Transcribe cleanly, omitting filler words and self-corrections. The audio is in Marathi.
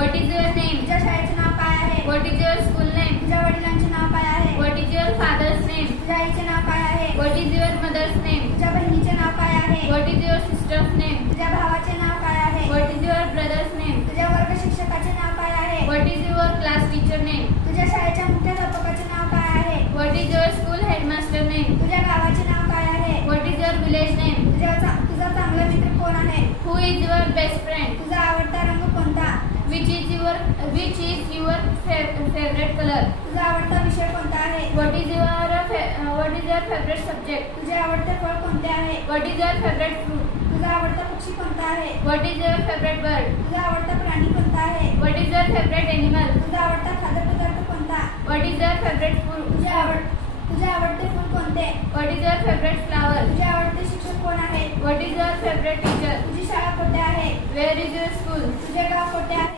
What is your name? तुझ्या शाळेचे नाव काय आहे? What is your school name? तुझ्या वडिलांचे नाव काय आहे? What is your father's name? तुझ्या आईचे नाव काय आहे? What is your mother's name? तुझ्या बहिणीचे नाव काय आहे? What is your sister's name? तुझ्या भावाचे नाव काय आहे? What is your brother's name? तुझ्या वर्ग शिक्षकाचे नाव काय आहे? What is your class teacher name? तुझ्या शाळेच्या मुख्याध्यापकाचे नाव काय आहे? What is your school headmaster name? तुझ्या गावाचे नाव काय आहे? What is your village name? तुझा चांगला मित्र कोण आहे? Who is your best friend? तुझा आवडता रंग कोणता? Which is your favorite color? तुझा आवडता विषय कोणता आहे? What is your favorite subject? तुझे आवडते फळ कोणते आहे? What is your favorite fruit? तुझा आवडता पक्षी कोणता आहे? What is your favorite bird? तुझा आवडता प्राणी कोणता आहे? What is your favorite animal? तुझा आवडता खाद्यपदार्थ कोणता? What is your favorite food? तुझे आवडते फूल कोणते? What is your favorite flower? तुझे आवडते शिक्षक कोण आहे? What is your favorite teacher? तुझी शाळा कोठे आहे? Where is your school? तुझे गाव कोठे